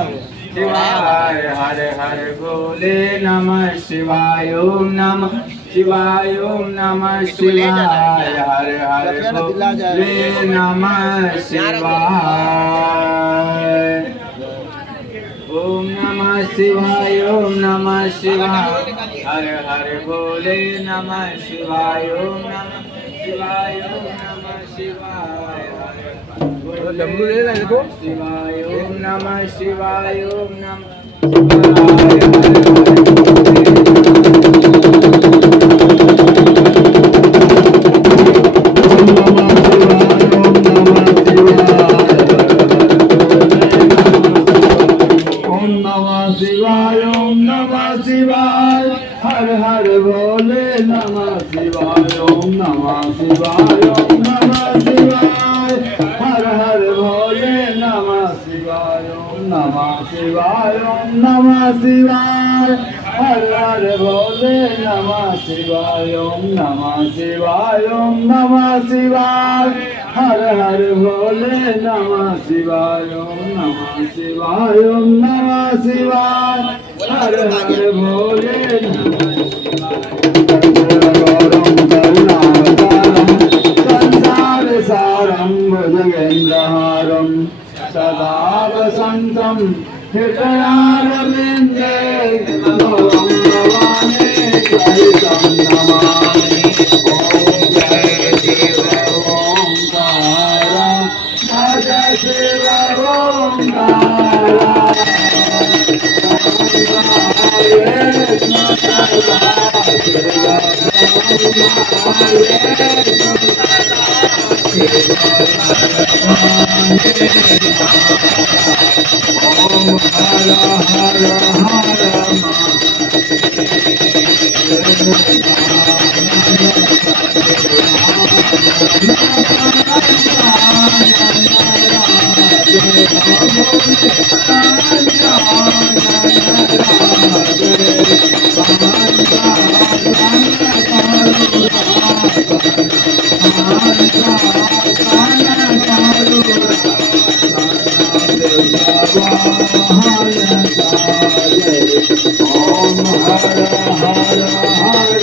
शिवाय हर हर भोले नमः शिवाय ओम नमः शिवाय ओम नमः शिवाय हर हर भोले नमः शिवाय ओम नमः शिवाय ओम नमः शिवाय हर हर भोले नमः शिवाय ओम नमः शिवाय ओम नमः शिवाय शिवाय ओम नमः शिवाय ओम नमः शिवाय ओम नमः शिवाय हर हर भोले नमः शिवाय ओम नमः शिवाय ओम नमः शिवाय हर हर भोले नमः शिवाय ओम नमः शिवाय ओम नमः शिवाय हर हर भोले नमः शिवाय ओम नमः शिवाय ओम नमः शिवाय हर हर भोले नमः शिवाय ओम नमः शिवाय ओम नमः शिवाय हर हर भोले नमः संसार सारं भुजगेन्द्रहारं सदा वसन्तं हृदयारविन्दे भवानी चरितं नमामि ओम जय शिव ओंकार भज शिव ओंकार ओम हर हर